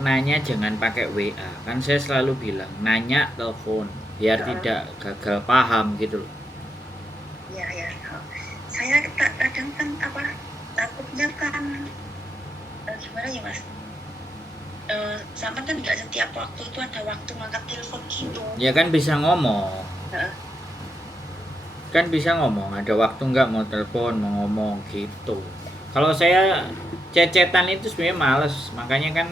nanya jangan pakai WA. Kan saya selalu bilang, nanya telepon biar tidak gagal paham gitu loh. Iya, ya. Saya kadang kan takutnya kan gimana ya Mas? Sama kan nggak setiap waktu itu ada waktu ngangkat telepon gitu. Ya kan bisa ngomong. Kan bisa ngomong, ada waktu nggak mau telepon, mau ngomong gitu. Kalau saya cecetan itu sebenarnya males, makanya kan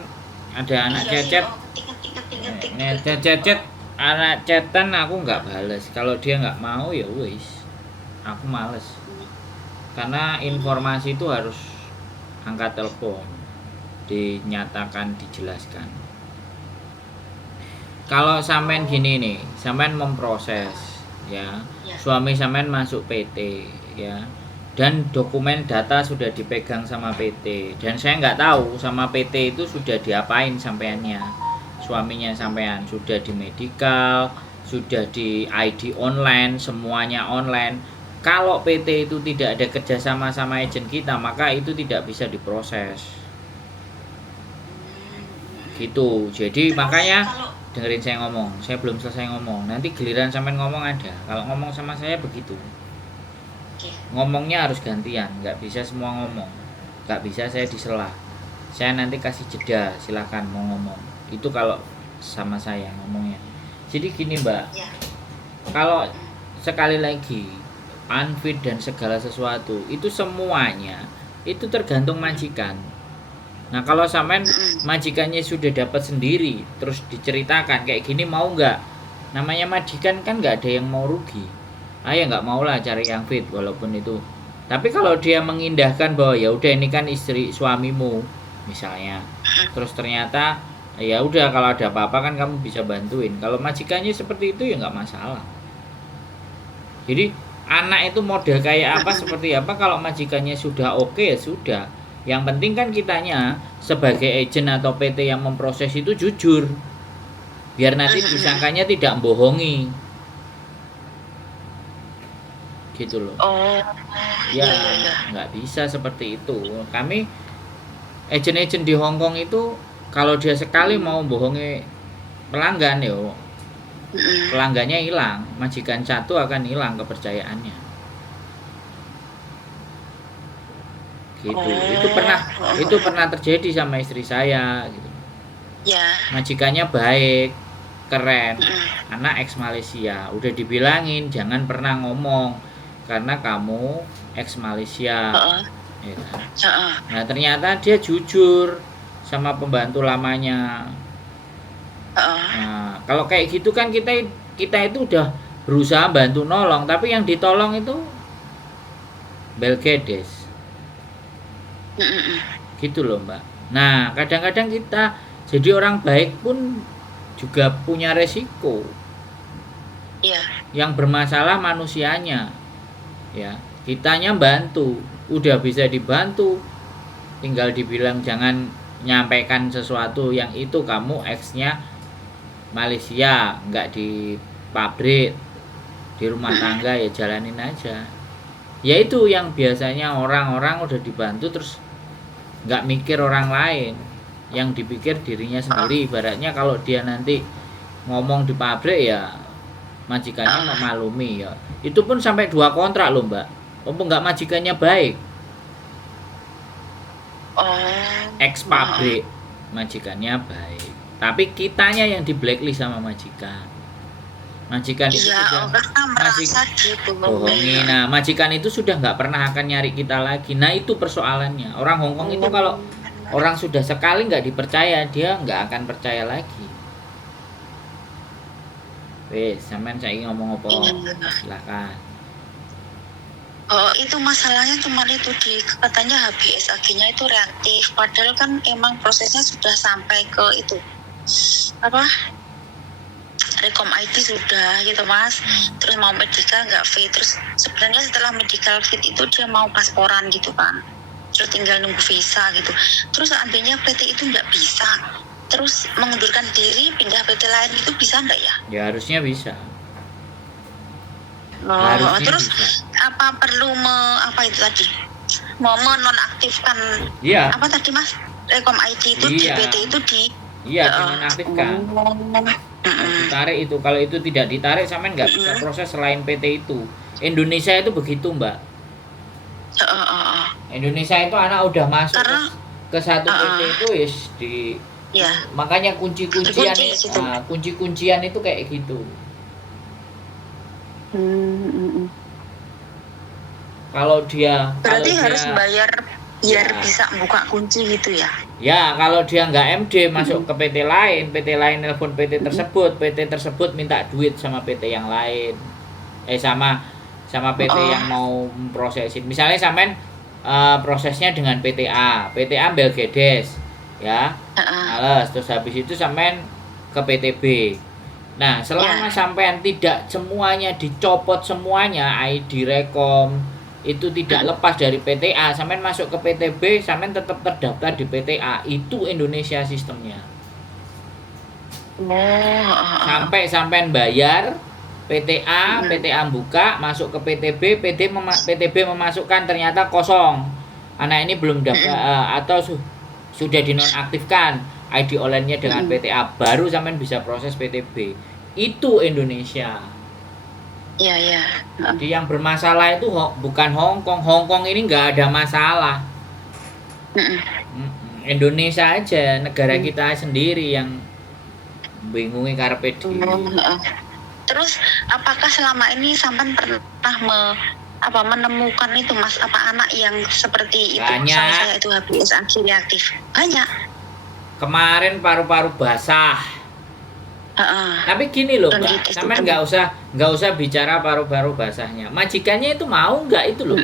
ada anak cecet. Cecet anak cetan aku nggak bales. Kalau dia nggak mau ya wis, aku males. Karena informasi itu harus angkat telepon, dinyatakan, dijelaskan. Kalau sampean gini nih, sampean memproses ya, suami sampean masuk PT ya, dan dokumen data sudah dipegang sama PT, dan saya nggak tahu sama PT itu sudah diapain sampeannya, suaminya sampean sudah di medical, sudah di ID online, semuanya online. Kalau PT itu tidak ada kerjasama sama agen kita, maka itu tidak bisa diproses gitu. Jadi makanya dengerin saya ngomong, saya belum selesai ngomong, nanti giliran sampean ngomong ada. Kalau ngomong sama saya begitu, ngomongnya harus gantian, nggak bisa semua ngomong, nggak bisa saya disela, saya nanti kasih jeda, silahkan mau ngomong. Itu kalau sama saya ngomongnya. Jadi gini Mbak, kalau sekali lagi unfit dan segala sesuatu itu semuanya itu tergantung majikan. Nah kalau sampean majikannya sudah dapat sendiri, terus diceritakan kayak gini mau nggak? Namanya majikan kan nggak ada yang mau rugi. Ya nggak mau lah cari yang fit walaupun itu. Tapi kalau dia mengindahkan bahwa ya udah ini kan istri suamimu misalnya, terus ternyata ya udah kalau ada apa-apa kan kamu bisa bantuin. Kalau majikannya seperti itu ya nggak masalah. Jadi anak itu model kayak apa seperti apa, kalau majikannya sudah oke ya sudah. Yang penting kan kitanya sebagai agen atau PT yang memproses itu jujur, biar nanti disangkanya tidak bohongi gitu loh. Ya nggak bisa seperti itu. Kami agen-agen di Hongkong itu kalau dia sekali mau bohongi pelanggan yo, pelanggannya hilang, majikan satu akan hilang kepercayaannya gitu. Itu pernah terjadi sama istri saya gitu. Majikannya baik, keren, anak ex Malaysia, udah dibilangin jangan pernah ngomong karena kamu ex Malaysia ya kan? Nah ternyata dia jujur sama pembantu lamanya. Nah kalau kayak gitu kan kita itu udah berusaha bantu nolong, tapi yang ditolong itu Belgedes gitu loh Mbak. Nah kadang-kadang kita jadi orang baik pun juga punya resiko. Yang bermasalah manusianya ya, kitanya bantu, udah bisa dibantu, tinggal dibilang jangan nyampaikan sesuatu yang itu kamu ex-nya Malaysia, nggak di pabrik, di rumah tangga ya jalanin aja. Ya itu yang biasanya orang-orang udah dibantu terus nggak mikir orang lain, yang dipikir dirinya sendiri. Ibaratnya kalau dia nanti ngomong di pabrik ya majikannya memaklumi ya. Itu pun sampai 2 kontrak loh Mbak. Nggak majikannya baik. Ex pabrik majikannya baik, tapi kitanya yang di blacklist sama majikan. Majikan itu sudah bohongi. Nah majikan itu sudah nggak pernah akan nyari kita lagi. Nah itu persoalannya. Orang Hongkong itu kalau orang sudah sekali nggak dipercaya, dia nggak akan percaya lagi. Wes, sampean saya ngomong apa? Silakan. Itu masalahnya cuma itu katanya HBsAg-nya itu reaktif, padahal kan emang prosesnya sudah sampai ke itu Rekom ID sudah gitu Mas. Terus mau medical nggak fit. Terus sebenarnya setelah medical fit itu dia mau pasporan gitu kan. Terus tinggal nunggu visa gitu. Terus seandainya PT itu nggak bisa, terus mengundurkan diri pindah PT lain itu bisa nggak ya? Ya harusnya bisa. Terus bisa. Apa perlu itu tadi? Mau menonaktifkan apa tadi Mas? Rekom ID itu di PT itu Iya, dinonaktifkan. Ditarik itu, kalau itu tidak ditarik sampean nggak bisa proses selain PT itu. Indonesia itu begitu, Mbak. Indonesia itu anak udah masuk Karena ke satu PT itu yes, ya makanya kunci-kuncian Dikunci gitu. kunci-kuncian itu kayak gitu. Kalau dia berarti kalau harus dia bayar biar Ya. bisa buka kunci gitu ya. ya kalau dia nggak MD masuk ke PT lain nelpon PT tersebut minta duit sama PT yang lain, sama PT yang mau memprosesin. Misalnya sampean prosesnya dengan PTA Belgedes ya, males, terus habis itu sampean ke PTB. Nah, selama sampean tidak semuanya dicopot semuanya, ID Rekom itu tidak lepas dari PTA, sampean masuk ke PTB, sampean tetap terdaftar di PTA. Itu Indonesia sistemnya. Sampai sampean bayar PTA buka, masuk ke PTB, PTB memasukkan ternyata kosong. Anak ini belum dapat atau sudah dinonaktifkan ID online-nya dengan PTA, baru sampean bisa proses PTB. Itu Indonesia. Iya, iya. Jadi yang bermasalah itu bukan Hong Kong. Hong Kong ini nggak ada masalah. Indonesia aja, negara kita sendiri yang bingungi karepe dhewe. Terus apakah selama ini sampean pernah menemukan itu Mas, apa anak yang seperti itu? Banyak. Saya itu HBS reaktif. Banyak. Kemarin paru-paru basah. Tapi gini loh, Mbak, sampean nggak usah bicara paru-paru basahnya. Majikannya itu mau nggak itu loh.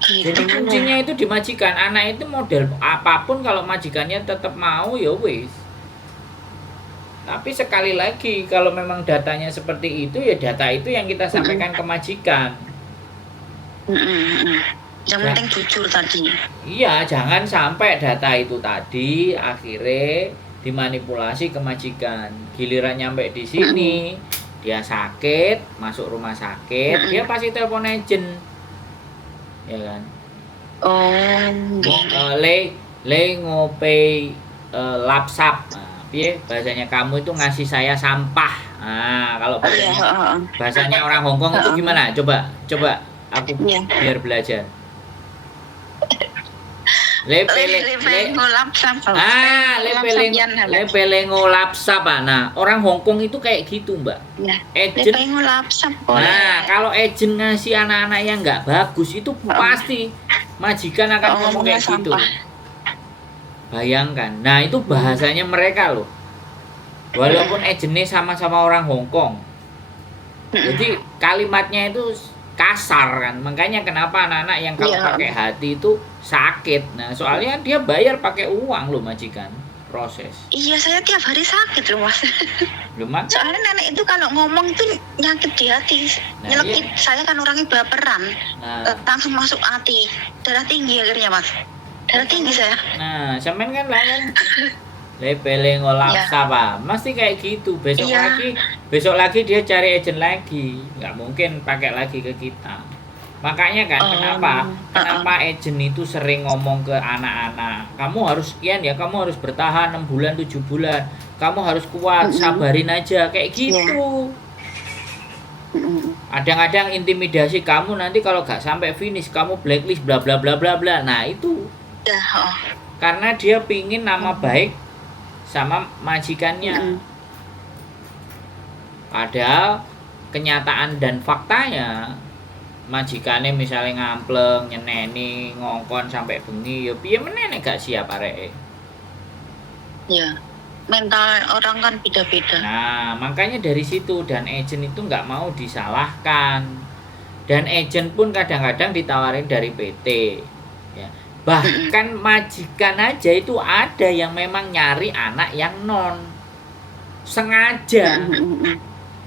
Gitu. Jadi kuncinya itu di majikan. Anak itu model apapun kalau majikannya tetap mau ya wis. Tapi sekali lagi kalau memang datanya seperti itu ya data itu yang kita sampaikan ke majikan. Yang penting jujur tadinya. Iya, jangan sampai data itu tadi akhirnya dimanipulasi ke majikan. Giliran nyampe di sini, dia sakit, masuk rumah sakit, dia pasti telepon agent. Ya kan? Le ngope lapsap. Piye bahasanya kamu itu ngasih saya sampah. Nah, kalau bahasanya orang Hong Kong itu gimana? Coba aku biar belajar. Ngolapsap. Nah, orang Hong Kong itu kayak gitu, Mbak. Agent ngolapsap. Nah, kalau agent ngasih anak-anak yang nggak bagus itu pasti majikan akan ngomong kayak gitu. Bayangkan. Nah, itu bahasanya mereka loh. Walaupun agentnya sama-sama orang Hong Kong. Jadi kalimatnya itu kasar kan, makanya kenapa anak-anak yang kalau pakai hati itu sakit. Nah, soalnya dia bayar pakai uang loh majikan proses. Iya, saya tiap hari sakit loh Mas. Soalnya nenek itu kalau ngomong tuh nyakit di hati, nyelekit. Saya kan orangnya baperan, langsung masuk hati, darah tinggi akhirnya Mas. Darah tinggi saya. Nah, sampean kan lain lepele ngolapsa Pak, mesti kayak gitu. Besok lagi dia cari agent lagi, nggak mungkin pakai lagi ke kita. Makanya kan kenapa agent itu sering ngomong ke anak-anak, kamu harus sekian ya, kamu harus bertahan 6 bulan 7 bulan, kamu harus kuat, sabarin aja, kayak gitu. Kadang-kadang intimidasi kamu, nanti kalau nggak sampai finish kamu blacklist bla bla bla bla bla. Nah itu karena dia pingin nama baik sama majikannya. Padahal kenyataan dan faktanya majikannya misalnya ngampleng, nyeneni, ngongkon sampai bengi, ya piye meneh nek gak siap areke. Ya, mental orang kan beda-beda. Nah, makanya dari situ, dan agent itu nggak mau disalahkan. Dan agent pun kadang-kadang ditawarin dari PT. Ya. Bahkan majikan aja itu ada yang memang nyari anak yang non sengaja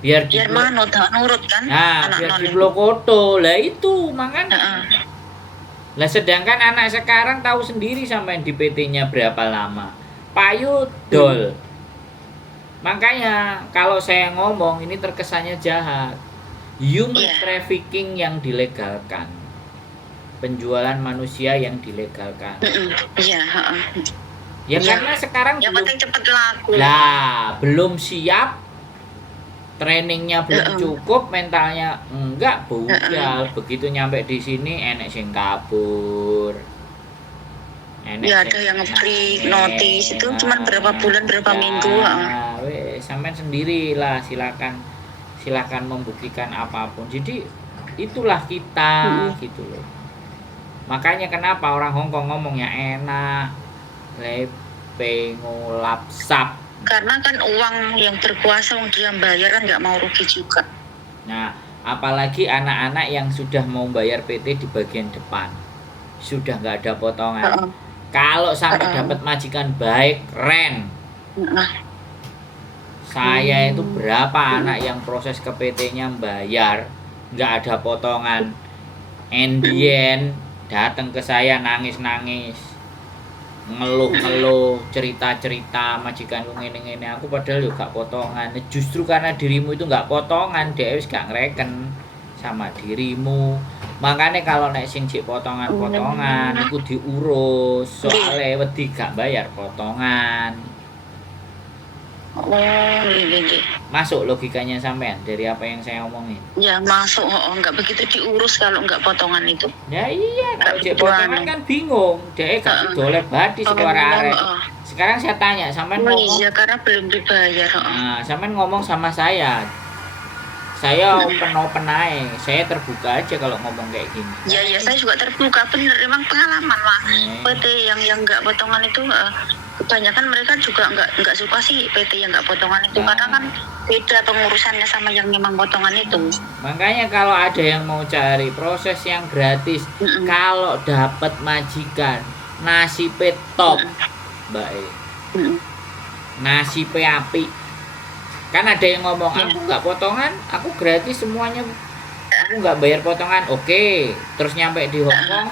biar nurut kan. Nah, biar diblokoto lah itu makanya. Lah sedangkan anak sekarang tahu sendiri sampai di PT-nya berapa lama payu dol. Makanya kalau saya ngomong ini terkesannya jahat. Human trafficking yang dilegalkan, penjualan manusia yang dilegalkan. Ya Iya. karena sekarang Yang belum, penting cepet laku. lah belum siap, trainingnya belum Heeh. cukup, mentalnya enggak, Heeh. budal. Begitu nyampe di sini enek sing kabur. Enek Ya sing ada yang nge-break notice nangis. itu cuman berapa bulan berapa minggu. Ya, weh, sampean sendirilah, silakan membuktikan apapun. Jadi itulah kita Mm-mm. gitu loh. Makanya kenapa orang Hongkong ngomongnya enak, lepe ngulap sap. Karena kan uang yang berkuasa yang dia bayar kan nggak mau rugi juga. Nah, apalagi anak-anak yang sudah mau bayar PT di bagian depan, sudah nggak ada potongan. Heeh. Kalau sampai Heeh. dapat majikan baik, keren. Heeh. Saya itu berapa anak yang proses ke PT-nya bayar, nggak ada potongan. Endien datang ke saya nangis-nangis, ngeluh-ngeluh, cerita-cerita, majikan lu ngene-ngene, aku padahal yo gak potongan. Justru karena dirimu itu gak potongan, dia wis gak ngereken sama dirimu. Makanya kalau nek sing cik potongan-potongan iku diurus, soalnya wedi gak bayar potongan. Oh, iya. Masuk logikanya sampean dari apa yang saya omongin? Ya masuk, nggak begitu diurus kalau nggak potongan itu. Ya iya, kalau cek Begitu potongan aneh. kan bingung, dia gak doleh badi suara arek. Sekarang saya tanya, sampean Oh ngomong, iya, karena belum dibayar. nah, sampean ngomong sama saya open aja, saya terbuka aja kalau ngomong kayak gini. Ya, saya juga terbuka, bener, emang pengalaman lah. Hmm. PT yang nggak potongan itu kebanyakan mereka juga nggak suka sih PT yang nggak potongan itu, karena kan beda pengurusannya sama yang memang potongan itu. Makanya kalau ada yang mau cari proses yang gratis, kalau dapat majikan nasibe top, Mbak E. Nasibe api. Kan ada yang ngomong, aku nggak potongan, aku gratis semuanya, aku nggak bayar potongan. Oke, terus nyampe di Hongkong,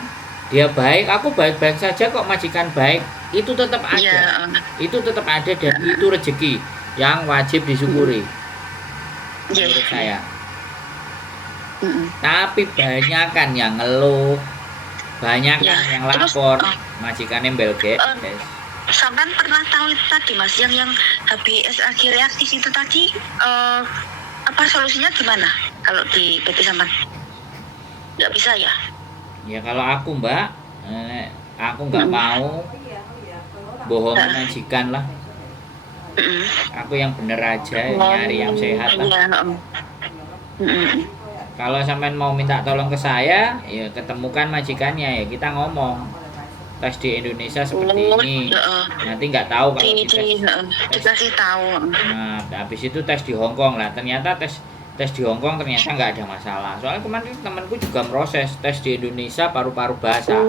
dia baik, aku baik-baik saja kok, majikan baik, itu tetap ada. Itu tetap ada dan itu rezeki yang wajib disyukuri menurut saya. Tapi banyak kan yang ngeluh, banyak kan yang lapor, majikannya belget, guys. Sampai pernah tahu itu tadi Mas, yang HBSAG reaktif itu tadi, apa solusinya gimana kalau di PT Sampan? Nggak bisa ya? Ya kalau aku Mbak, aku nggak mau bohongin majikan lah. Aku yang bener aja, nyari yang sehat lah. Kalau sampean mau minta tolong ke saya, ya ketemukan majikannya, ya kita ngomong. Tes di Indonesia seperti ini, nanti nggak tahu kalau dikasih tahu. Nah, habis itu tes di Hongkong lah. Ternyata tes di Hongkong ternyata nggak ada masalah. Soalnya kemarin temanku juga proses tes di Indonesia paru-paru basah,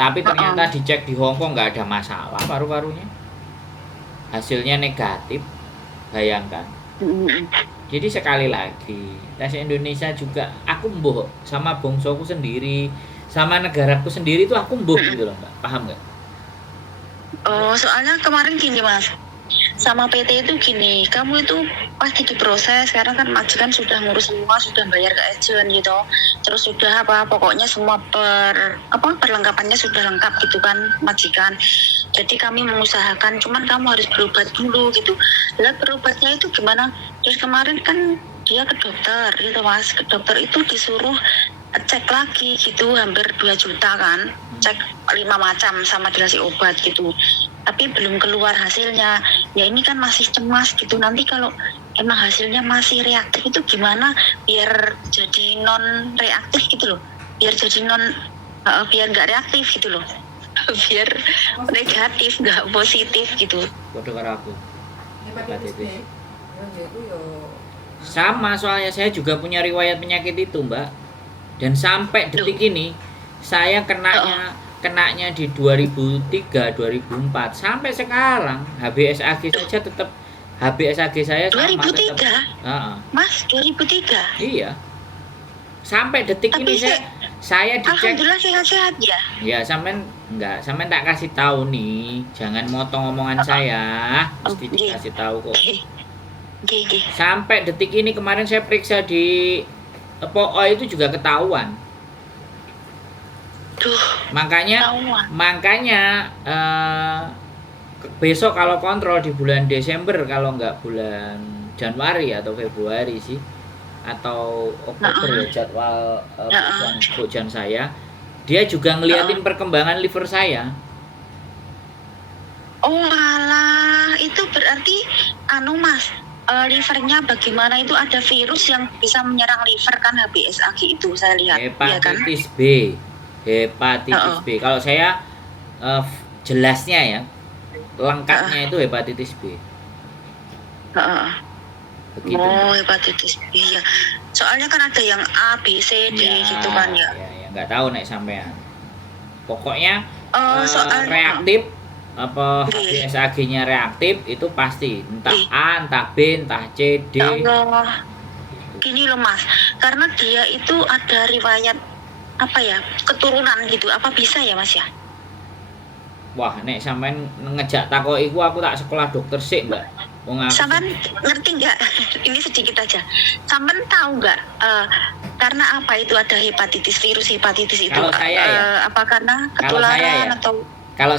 tapi ternyata dicek di Hongkong nggak ada masalah paru-parunya. Hasilnya negatif, bayangkan. Jadi sekali lagi, tes Indonesia juga aku mboh sama bongsoku sendiri, sama negaraku sendiri itu aku mboh gitu loh Mbak, paham nggak? Oh, soalnya kemarin gini Mas, sama PT itu gini, kamu itu pasti diproses karena kan majikan sudah ngurus semua, sudah bayar ke agent gitu, terus sudah pokoknya semua perlengkapannya sudah lengkap gitu kan majikan. Jadi kami mengusahakan, cuman kamu harus berobat dulu gitu. Lah berobatnya itu gimana? Terus kemarin kan dia ke dokter gitu Mas, ke dokter itu disuruh cek lagi gitu, hampir 2 juta kan, cek 5 macam sama dikasih obat gitu, tapi belum keluar hasilnya. Ya ini kan masih cemas gitu, nanti kalau emang hasilnya masih reaktif itu gimana biar jadi non reaktif gitu loh, biar jadi biar nggak reaktif gitu loh, biar negatif nggak positif gitu. Bodoh karo aku. Sama, soalnya saya juga punya riwayat penyakit itu Mbak. Dan sampai detik ini saya kenanya di 2003 2004 sampai sekarang HBSAG saja tetap HBSAG saya sama 2003 tetap, Mas 2003 iya sampai detik ini saya dicek. Alhamdulillah sehat-sehat ya. Ya sampean tak kasih tahu nih, jangan motong omongan saya, mesti dikasih tahu kok. Sampai detik ini kemarin saya periksa di POO itu juga ketahuan. Makanya besok kalau kontrol di bulan Desember, kalau nggak bulan Januari atau Februari sih, atau Oktober ya jadwal bojan saya, dia juga ngeliatin perkembangan liver saya. Oh alah, itu berarti Mas, livernya bagaimana, itu ada virus yang bisa menyerang liver kan, HBsAg itu saya lihat. Hepatitis B. Hepatitis B. Kalau saya jelasnya ya, lengkapnya itu hepatitis B. Begitu. Oh, hepatitis B ya. Soalnya kan ada yang A, B, C, D gitu kan ya. Ya, nggak tahu nek sampean. Pokoknya reaktif apa HBsAg-nya reaktif itu pasti entah A, entah B, entah C, D. Gini loh Mas, karena dia itu ada riwayat apa ya, keturunan gitu. Apa bisa ya Mas ya? Wah, nek sampean ngejak takok iku aku tak sekolah dokter sik, Mbak. Sampean ngerti nggak? Ini sedikit aja. Sampean tahu nggak karena apa itu ada hepatitis, virus hepatitis itu? Kalau saya ya, apa karena ketularan atau? Kalau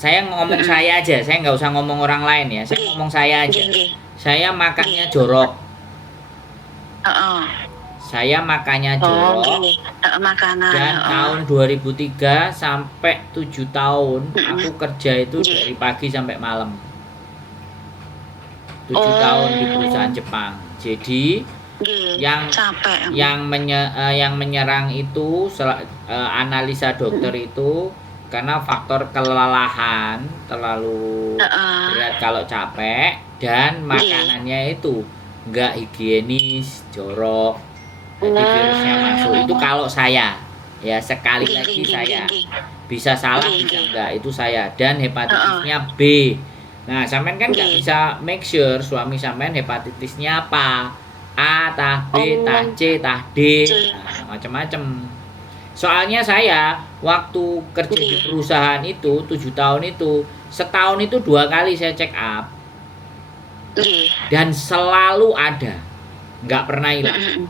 saya ngomong saya aja, saya nggak usah ngomong orang lain ya. Saya ngomong saya aja. Saya makannya jorok. Saya makannya jorok. Dan tahun 2003 sampai 7 tahun aku kerja itu dari pagi sampai malam. 7 tahun di perusahaan Jepang. Jadi yang menyerang itu analisa dokter itu karena faktor kelelahan, terlalu berat kalau capek, dan makanannya itu nggak higienis, jorok, jadi virusnya masuk. Itu kalau saya, ya sekali lagi saya bisa salah, bisa enggak, itu saya. Dan hepatitisnya B. Nah, sampean kan nggak bisa make sure suami sampean hepatitisnya apa, A, tah B, tah C, tah D, nah, macam-macam. Soalnya saya waktu kerja di perusahaan itu 7 tahun itu, setahun itu 2 kali saya check up. Dan selalu ada, nggak pernah hilang.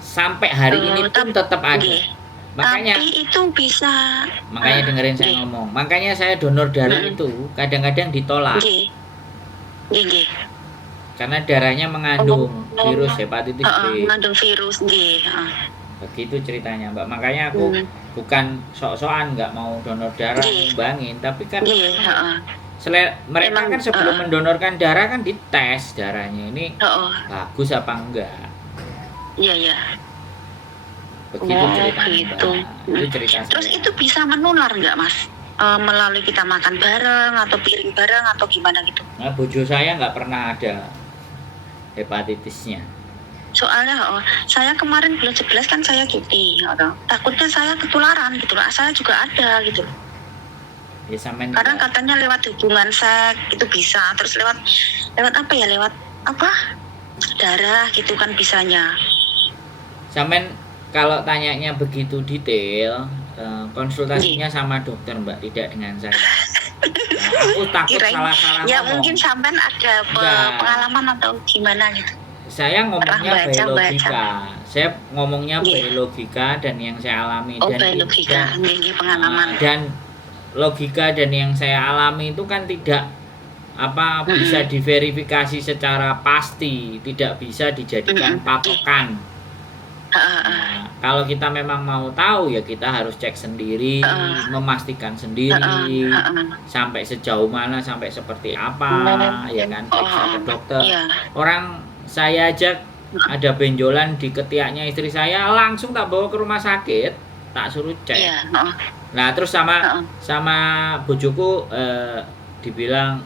Sampai hari ini pun tetap ada. Makanya itu bisa. Makanya dengerin saya ngomong. Makanya saya donor darah itu kadang-kadang ditolak. Karena darahnya mengandung virus hepatitis B. Mengandung virus B. Begitu ceritanya, Mbak. Makanya aku bukan sok-sokan nggak mau donor darah, nyumbangin, tapi kan mereka kan sebelum mendonorkan darah kan dites darahnya ini bagus apa enggak. Iya. Begitu ceritanya, Mbak. Itu cerita saya. Terus itu bisa menular nggak Mas? Melalui kita makan bareng atau piring bareng atau gimana gitu? Nah, bojo saya nggak pernah ada hepatitisnya. Soalnya saya kemarin bulan 11 kan saya cuti, takutnya saya ketularan gitu lah. Saya juga ada gitu. Ya, karena katanya lewat hubungan seks itu bisa, terus lewat apa ya, lewat apa darah gitu kan bisanya. Sampean kalau tanyanya begitu detail, konsultasinya sama dokter Mbak, tidak dengan saya. Nah, aku takut salah-salah ya ngomong. Mungkin sampean ada pengalaman atau gimana gitu. Saya ngomongnya biologika. Saya ngomongnya biologika dan yang saya alami. Biologika, pengalaman. Dan logika dan yang saya alami itu kan tidak bisa diverifikasi secara pasti, tidak bisa dijadikan patokan. Kalau kita memang mau tahu ya kita harus cek sendiri, memastikan sendiri, sampai sejauh mana, sampai seperti apa, ya kan, periksa ke dokter. Orang saya aja ada benjolan di ketiaknya istri saya, langsung tak bawa ke rumah sakit, tak suruh cek. Nah terus sama bojoku dibilang,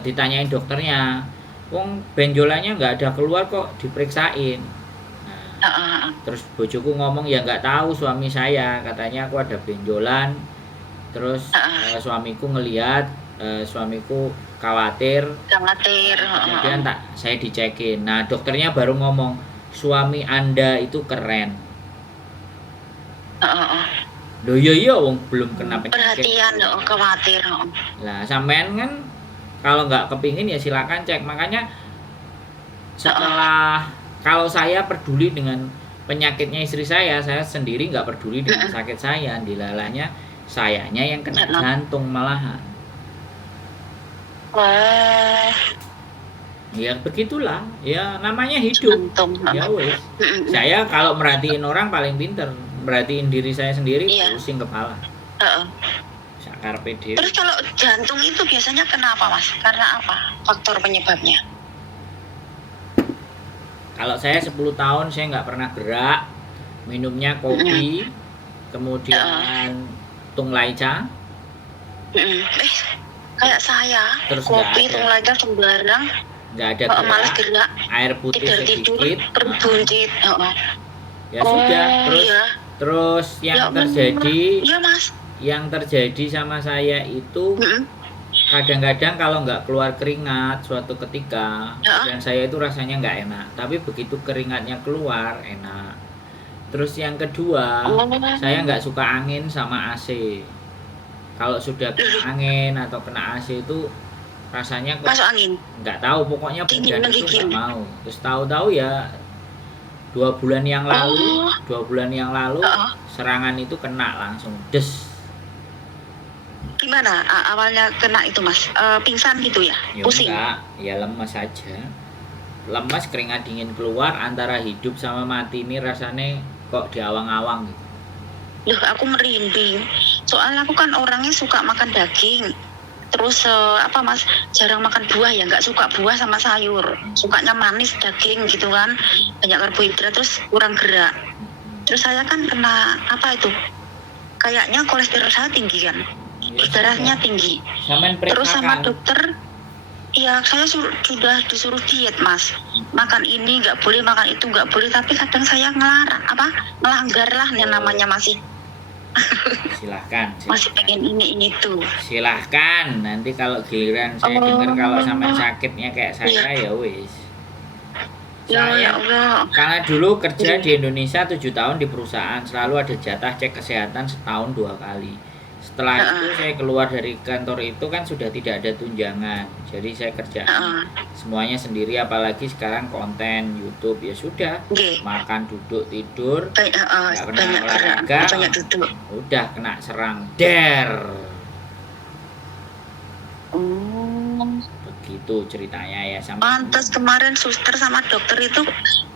ditanyain dokternya, wong benjolannya nggak ada keluar kok diperiksain. Terus bojoku ngomong ya nggak tahu suami saya, katanya aku ada benjolan. Terus suamiku ngelihat, suamiku khawatir. Kemudian saya dicekin. Nah dokternya baru ngomong, suami Anda itu keren. Loh iya wong belum kena penyakit. Perhatian khawatir. Lah sampean kan kalau nggak kepingin ya silakan cek. Makanya setelah kalau saya peduli dengan penyakitnya istri saya sendiri nggak peduli dengan sakit saya. Dilalanya sayanya yang kena jantung malahan. Ya begitulah, ya namanya hidup. Ya wes. Saya kalau merhatiin orang paling pinter, merhatiin diri saya sendiri pusing kepala. Sakar PD. Terus kalau jantung itu biasanya kenapa Mas? Karena apa? Faktor penyebabnya? Kalau saya 10 tahun saya nggak pernah gerak, minumnya kopi, kemudian tunglaica. Kayak saya, terus kopi, tunglaica sembarang. Nggak ada gerak, air putih sedikit, berbuncit. Ya sudah, terus yang terjadi, Mas. Yang terjadi sama saya itu kadang-kadang kalau nggak keluar keringat suatu ketika, dan saya itu rasanya nggak enak, tapi begitu keringatnya keluar enak. Terus yang kedua, saya nggak suka angin sama AC. Kalau sudah kena angin atau kena AC itu rasanya kok masuk angin, nggak tahu, pokoknya badan itu nggak mau. Terus tahu-tahu ya 2 bulan yang lalu serangan itu kena langsung des. Gimana awalnya kena itu Mas? Pingsan gitu ya? Pusing? Enggak, ya lemas aja, lemas, keringat dingin keluar, antara hidup sama mati ini rasanya kok diawang-awang gitu. Loh, aku merinding, soalnya aku kan orangnya suka makan daging. Terus Mas, jarang makan buah ya, nggak suka buah sama sayur, sukanya manis, daging gitu kan, banyak karbohidrat, terus kurang gerak. Terus saya kan kena kayaknya kolesterol saya tinggi kan, darahnya tinggi. Terus sama dokter, ya saya sudah disuruh diet Mas, makan ini nggak boleh, makan itu nggak boleh, tapi kadang saya melanggar lah yang namanya masih. Silahkan. Masih pengen ini itu. Silahkan. Nanti kalau giliran saya dengar kalau sampai sakitnya kayak saya ya wis. Saya karena dulu kerja di Indonesia 7 tahun di perusahaan, selalu ada jatah cek kesehatan setahun 2 kali. Setelah itu saya keluar dari kantor itu kan sudah tidak ada tunjangan, jadi saya kerja semuanya sendiri, apalagi sekarang konten YouTube ya sudah, makan duduk tidur, nggak pernah olahraga, udah kena serang begitu ceritanya ya. Pantes kemarin suster sama dokter itu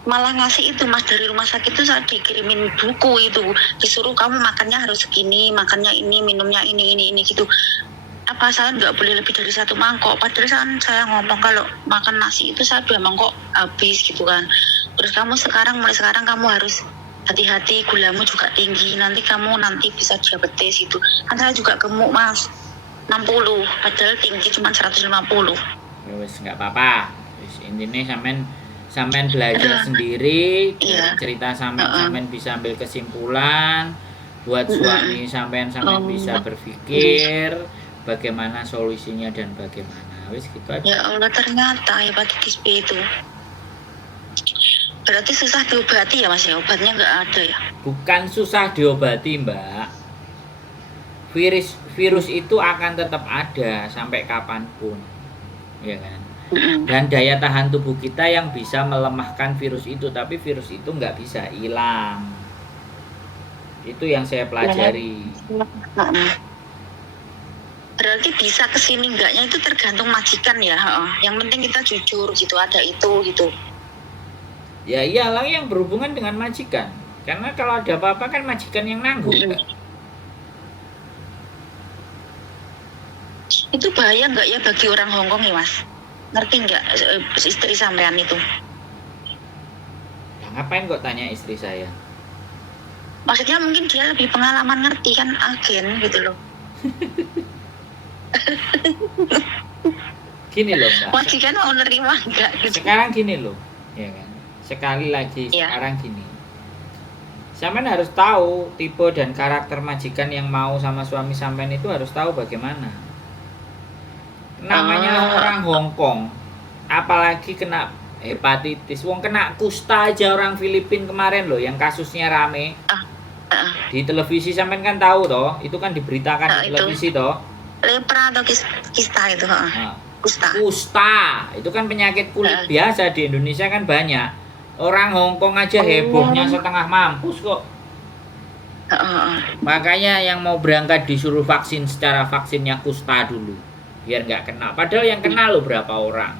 malah ngasih itu Mas, dari rumah sakit itu saya dikirimin buku itu, disuruh kamu makannya harus segini, makannya ini, minumnya ini gitu. Apa saya nggak boleh lebih dari 1 mangkok, padahal saya ngomong kalau makan nasi itu saya 2 mangkok habis gitu kan. Terus mulai sekarang kamu harus hati-hati, gulamu juga tinggi, nanti bisa diabetes itu. Kan saya juga gemuk Mas, 60, padahal tinggi cuma 150. Wes nggak apa-apa, intinya sampean belajar sendiri, cerita sampean bisa ambil kesimpulan, buat suami sampean bisa berpikir bagaimana solusinya dan bagaimana, wes gitu aja. Ya Allah, ternyata hepatitis B itu berarti susah diobati ya Mas ya, obatnya nggak ada ya? Bukan susah diobati Mbak, virus itu akan tetap ada sampai kapanpun, ya kan? Dan daya tahan tubuh kita yang bisa melemahkan virus itu, tapi virus itu nggak bisa hilang. Itu yang saya pelajari. Berarti bisa kesini enggaknya itu tergantung majikan ya. Yang penting kita jujur gitu, ada itu gitu. Ya iyalah, yang berhubungan dengan majikan, karena kalau ada apa-apa kan majikan yang nanggung. Itu bahaya nggak ya bagi orang Hongkong ya Mas? Ngerti nggak istri sampean itu? Ngapain kok tanya istri saya? Maksudnya mungkin dia lebih pengalaman, ngerti kan, agen gitu loh. Gini loh Mbak, majikan mau nerima nggak gitu? Sekarang gini loh, ya kan? Sekali lagi sekarang gini, sampean harus tahu tipe dan karakter majikan yang mau sama suami sampean itu, harus tahu bagaimana. Namanya orang Hongkong, apalagi kena hepatitis, wong kena kusta aja orang Filipina kemarin loh, yang kasusnya rame di televisi, sampean kan tahu toh, itu kan diberitakan di televisi toh. Lepra atau kista itu, kusta itu kan penyakit kulit biasa, di Indonesia kan banyak. Orang Hongkong aja hebohnya setengah mampus kok. Makanya yang mau berangkat disuruh vaksin secara vaksinnya kusta dulu, biar nggak kena. Padahal yang kena lo berapa orang.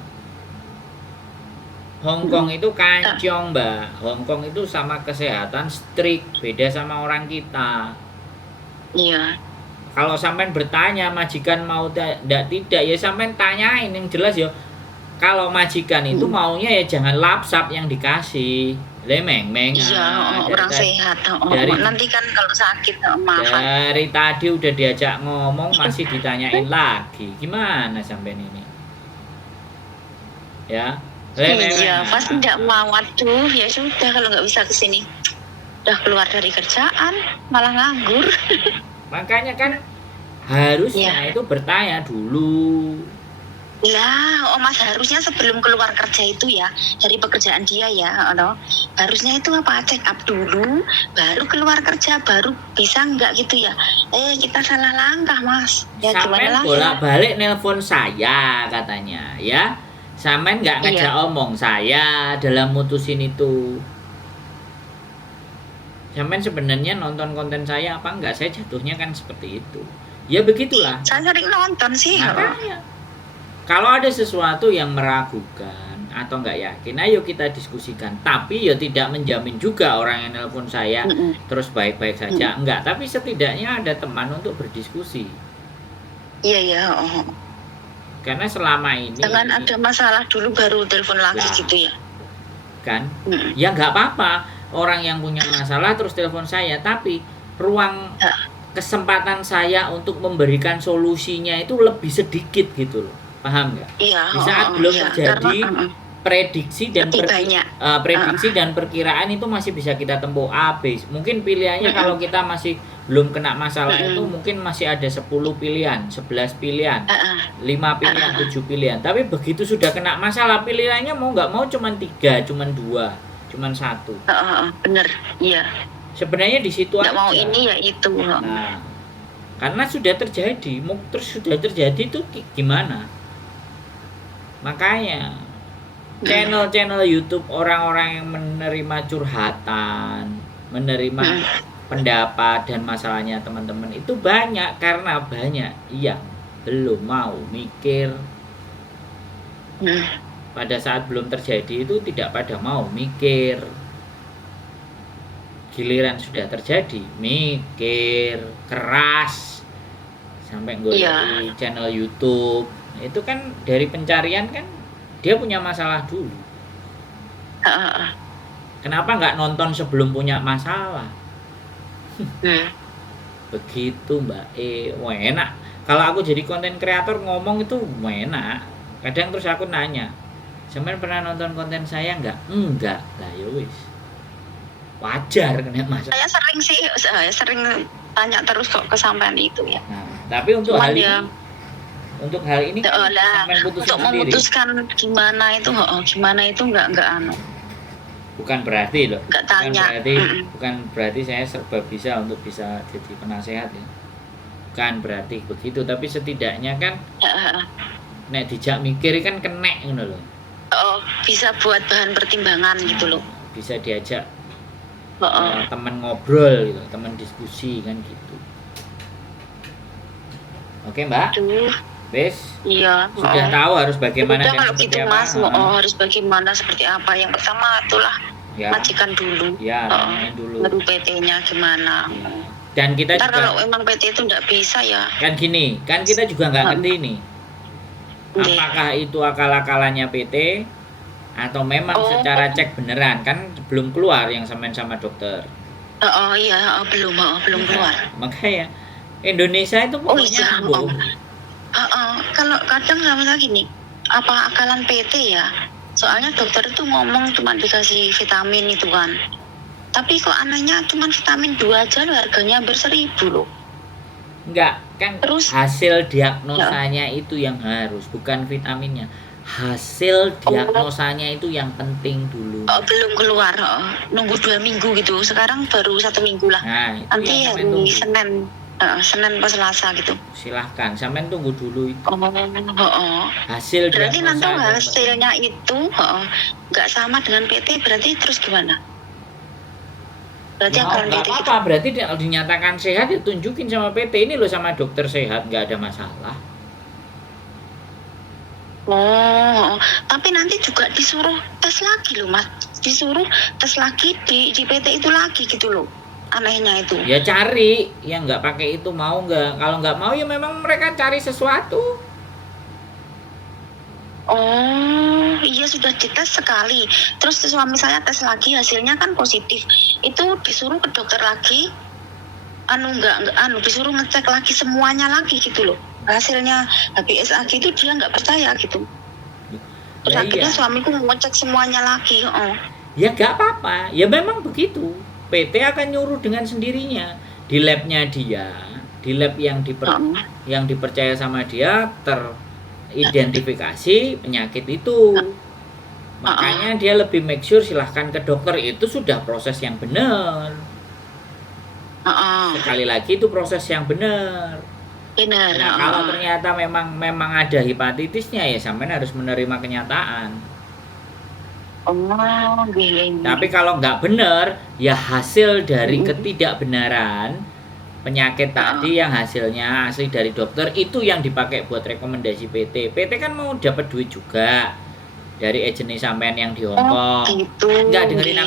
Hongkong itu kancong, Mbak. Hongkong itu sama kesehatan strict, beda sama orang kita. Iya. Kalau sampean bertanya majikan mau tidak ya sampean tanyain yang jelas ya. Kalau majikan itu maunya ya jangan lapsap yang dikasih. Lemeng-meng. Iya, orang sehat. Nanti kan kalau sakit maaf. Dari tadi udah diajak ngomong masih ditanyain lagi. Gimana sampean ini? Ya. Iya, pasti tidak mau. Aduh, ya sudah kalau nggak bisa kesini. Udah keluar dari kerjaan, malah nganggur. Makanya kan harusnya itu bertanya dulu. Ya, Mas harusnya sebelum keluar kerja itu ya, dari pekerjaan dia ya, harusnya itu check up dulu, baru keluar kerja, baru bisa nggak gitu ya. Kita salah langkah, Mas. Ya Sampean bolak-balik nelpon saya katanya, ya. Sampean nggak ngajak omong saya dalam mutusin itu. Sampean sebenarnya nonton konten saya apa enggak? Saya jatuhnya kan seperti itu. Ya begitulah. Saya sering nonton sih. Makanya. Kalau ada sesuatu yang meragukan atau nggak yakin, ayo kita diskusikan. Tapi ya tidak menjamin juga orang yang nelpon saya terus baik-baik saja. Enggak, tapi setidaknya ada teman untuk berdiskusi. Iya. Karena selama ini jangan ada masalah dulu baru telepon lagi gitu ya. Kan? Ya nggak apa-apa. Orang yang punya masalah terus telepon saya, tapi ruang kesempatan saya untuk memberikan solusinya itu lebih sedikit gitu loh. Paham nggak? Iya. Di saat belum terjadi prediksi dan prediksi dan perkiraan itu masih bisa kita tempuh A, B. Mungkin pilihannya kalau kita masih belum kena masalah itu mungkin masih ada 10 pilihan, 11 pilihan, 5 pilihan, 7 pilihan. Tapi begitu sudah kena masalah, pilihannya mau nggak mau cuman 3, cuman 2, cuman 1. Bener, iya. Sebenarnya di situ nggak mau ini ya itu. Nah, karena sudah terjadi, terus sudah terjadi itu gimana? Makanya channel-channel YouTube orang-orang yang menerima curhatan, menerima pendapat dan masalahnya teman-teman itu banyak karena banyak yang belum mau mikir. Pada saat belum terjadi itu tidak pada mau mikir. Giliran sudah terjadi, mikir keras sampai di channel YouTube. Itu kan dari pencarian kan dia punya masalah dulu. Kenapa nggak nonton sebelum punya masalah? Begitu Mbak enak. Kalau aku jadi konten kreator ngomong itu enak. Kadang terus aku nanya, sampean pernah nonton konten saya nggak? Enggak lah, ya wis. Wajar kena masalah. Saya sering tanya terus kok ke sampean itu ya. Nah, tapi untuk hal ini untuk memutuskan gimana itu nggak anu. Bukan berarti loh. Nggak tanya. Bukan berarti saya serba bisa untuk bisa jadi penasehat ya. Bukan berarti begitu, tapi setidaknya kan nek dijak mikir kan kenek ngono loh. Bisa buat bahan pertimbangan gitu loh. Bisa diajak teman ngobrol gitu, teman diskusi kan gitu. Oke Mbak. Wes. Iya. Sudah tahu harus bagaimana dan kalau gitu Mas, harus bagaimana seperti apa. Yang pertama itulah majikan dulu. Ya, dulu. Baru PT-nya gimana. Ya. Dan kita juga kalau emang PT itu nggak bisa ya. Kan gini, kan kita juga nggak ngerti nih. Apakah itu akal-akalannya PT atau memang secara cek beneran, kan belum keluar yang sama dokter. Iya, belum keluar. Makanya Indonesia itu pokoknya kalau kadang sama gini, apa akalan PT ya? Soalnya dokter itu ngomong cuma dikasih vitamin itu kan. Tapi kok anehnya cuma vitamin 2 aja loh, harganya hampir 1.000 loh. Enggak, kan terus hasil diagnosanya itu yang harus, bukan vitaminnya. Hasil diagnosanya itu yang penting dulu. Belum keluar, nunggu 2 minggu gitu. Sekarang baru 1 minggu lah. Nah, nanti hari Senin pas Selasa gitu. Silahkan, sampean tunggu dulu itu. Hasil berarti nanti hasilnya itu nggak sama dengan PT, berarti terus gimana? Berarti Ya akan nggak gitu gitu. apa-apa, berarti dinyatakan sehat ya tunjukin sama PT ini loh, sama dokter sehat, nggak ada masalah. Oh, tapi nanti juga disuruh tes lagi loh mas, disuruh tes lagi di PT itu lagi gitu loh, anehnya itu. Ya cari yang nggak pakai itu, mau nggak? Kalau nggak mau ya memang mereka cari sesuatu. Oh, iya sudah dites sekali. Terus suami saya tes lagi hasilnya kan positif. Itu disuruh ke dokter lagi. Enggak, disuruh ngecek lagi semuanya lagi gitu loh. Hasilnya HbS lagi itu dia nggak percaya gitu. Terus Ya akhirnya iya. suamiku mau ngecek semuanya lagi. Oh. Ya nggak apa-apa, ya memang begitu. PT akan nyuruh dengan sendirinya di labnya dia, di lab yang dipercaya sama dia, teridentifikasi penyakit itu. Makanya dia lebih make sure silahkan ke dokter, itu sudah proses yang benar. Sekali lagi itu proses yang benar. Benar. Nah, kalau ternyata memang ada hepatitisnya ya sampean harus menerima kenyataan. Oh, iya. Tapi kalau nggak benar, ya hasil dari ketidakbenaran penyakit tadi yang hasilnya asli dari dokter itu yang dipakai buat rekomendasi PT. PT kan mau dapat duit juga dari agennya sampean yang di Hongkong. Gitu. Nggak, dengerin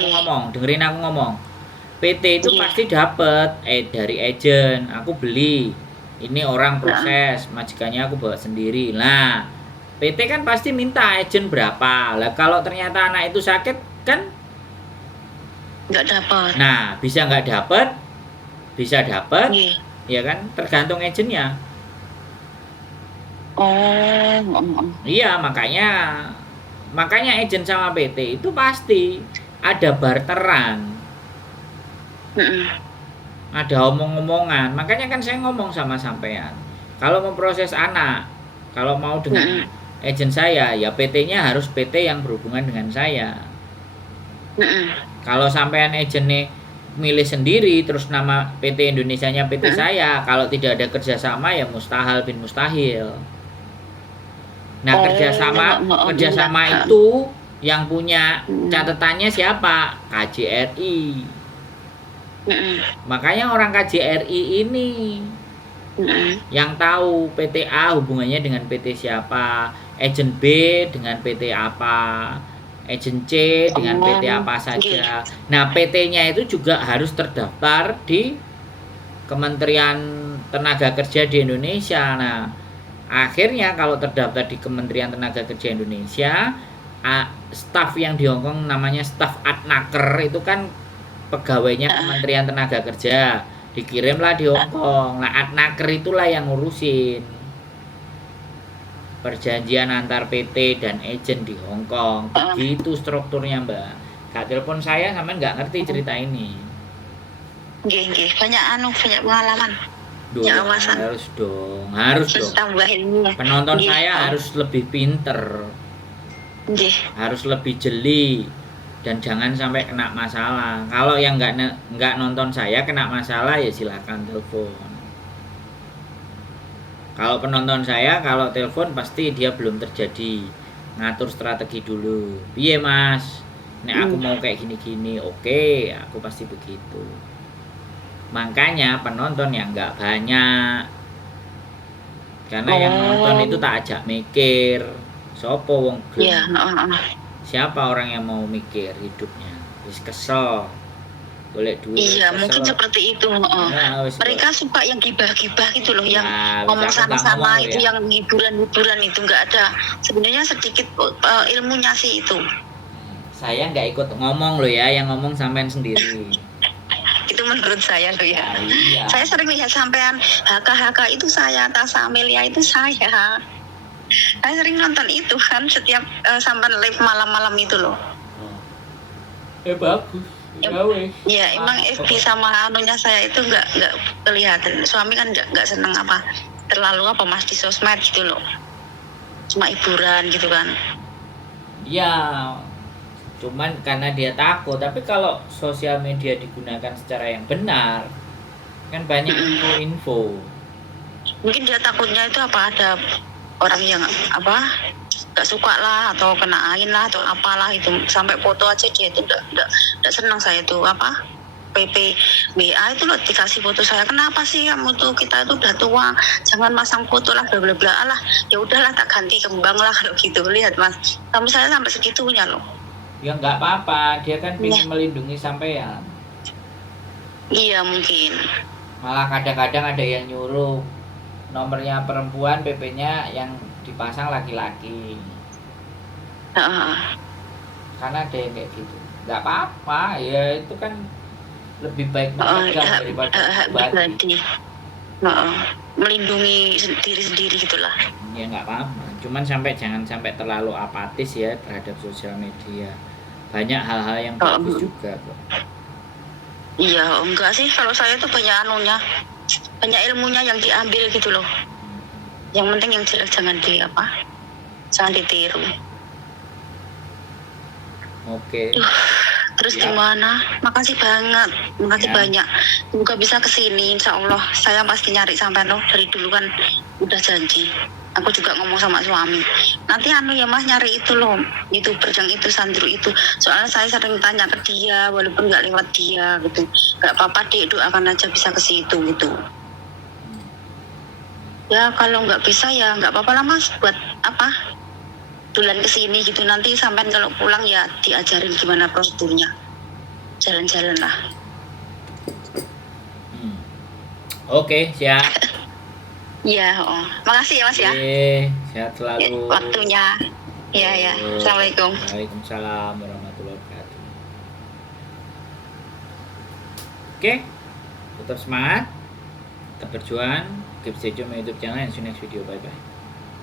aku ngomong. PT itu pasti dapat dari agen. Aku beli. Ini orang proses, majikannya aku bawa sendiri. Nah, PT kan pasti minta agen berapa. Lah kalau ternyata anak itu sakit kan nggak dapat. Nah, bisa nggak dapat, bisa dapat, ya kan? Tergantung agennya. Iya, makanya agen sama PT itu pasti ada barteran. Ada omong-omongan. Makanya kan saya ngomong sama sampean. Kalau mau proses anak, kalau mau dengan agen saya, ya PT-nya harus PT yang berhubungan dengan saya. Kalau sampean agennya milih sendiri, terus nama PT Indonesianya PT saya, kalau tidak ada kerjasama ya mustahil bin mustahil. Nah, kerjasama itu yang punya catatannya siapa? KJRI. Makanya orang KJRI ini yang tahu PT A hubungannya dengan PT siapa, agen B dengan PT apa, agen C dengan PT apa saja. Nah, PT-nya itu juga harus terdaftar di Kementerian Tenaga Kerja di Indonesia. Nah, akhirnya kalau terdaftar di Kementerian Tenaga Kerja Indonesia, staf yang di Hongkong namanya staf Adnaker itu kan pegawainya Kementerian Tenaga Kerja, dikirimlah di Hongkong. Nah, Adnaker itulah yang ngurusin perjanjian antar PT dan agen di Hongkong. Begitu strukturnya, Mbak. Kak telepon saya sampai nggak ngerti cerita ini. Banyak pengalaman. Harus dong. Penonton saya harus lebih pinter, harus lebih jeli, dan jangan sampai kena masalah. Kalau yang nggak nonton saya kena masalah ya silakan telepon. Kalau penonton saya kalau telepon pasti dia belum terjadi, ngatur strategi dulu. Piye mas? Nek aku mau kayak gini-gini, oke, aku pasti begitu. Makanya penonton yang nggak banyak, karena yang nonton itu tak ajak mikir. Sopo wong siapa orang yang mau mikir hidupnya? Wis kesel, boleh duit. Iya, mungkin seperti itu. Mereka suka yang gibah-gibah gitu loh, yang ngomong sama-sama itu, yang hiburan-hiburan itu nggak ada. Sebenarnya sedikit ilmunya sih itu. Saya nggak ikut ngomong loh ya, yang ngomong sampean sendiri. Itu menurut saya loh ya. Iya. Saya sering lihat sampean HK itu saya, Tasa Amelia itu saya. Saya sering nonton itu kan setiap sampai live malam-malam itu loh. Bagus. Ya emang FB sama anunya saya itu nggak kelihatan. Suami kan nggak seneng terlalu mas di sosmed gitu loh. Cuma hiburan gitu kan. Ya, cuman karena dia takut. Tapi kalau sosial media digunakan secara yang benar, kan banyak info-info. Mungkin dia takutnya itu ada orang yang nggak suka lah atau kena angin lah atau apalah itu, sampai foto aja dia itu nggak senang saya itu PP WA itu loh dikasih foto saya. Kenapa sih kamu tuh, kita itu udah tua, jangan masang foto lah bla bla bla. Alah, ya udahlah tak ganti kembang lah kalau gitu. Lihat Mas, kamu saya sampai segitunya loh. Ya nggak apa-apa, dia kan ingin melindungi sampean. Iya mungkin. Malah kadang-kadang ada yang nyuruh nomornya perempuan, PP-nya yang dipasang laki-laki. Karena ada yang kayak gitu. Nggak apa-apa, ya itu kan lebih baik mencegah daripada pribadi. Melindungi diri sendiri gitulah. Ya nggak apa-apa, cuman jangan sampai terlalu apatis ya terhadap sosial media. Banyak hal-hal yang bagus juga kok. Iya, enggak sih, kalau saya tuh banyak anunya, banyak ilmunya yang diambil gitu loh. Yang penting yang jelas jangan ditiru. Oke. Terus gimana? Makasih banyak. Semoga bisa kesini, insya Allah. Saya pasti nyari sampai loh, dari dulu kan udah janji. Aku juga ngomong sama suami. Nanti ya Mas nyari itu loh, YouTuber yang itu, Sandro itu. Soalnya saya sering tanya ke dia, walaupun nggak lewat dia gitu. Nggak apa-apa deh, doakan aja bisa ke situ gitu. Ya kalau nggak bisa ya nggak apa-apa lah Mas. Buat apa? Bulan kesini gitu, nanti sampai kalau pulang ya diajarin gimana prosedurnya. Jalan-jalan lah. Oke, siap. Iya, makasih ya Mas ya. Sehat selalu. Waktunya. Iya. Assalamualaikum. Waalaikumsalam warahmatullahi wabarakatuh. Oke, tetap semangat, tetap berjuang, keep stay tune my YouTube channel and see you next video. Bye bye.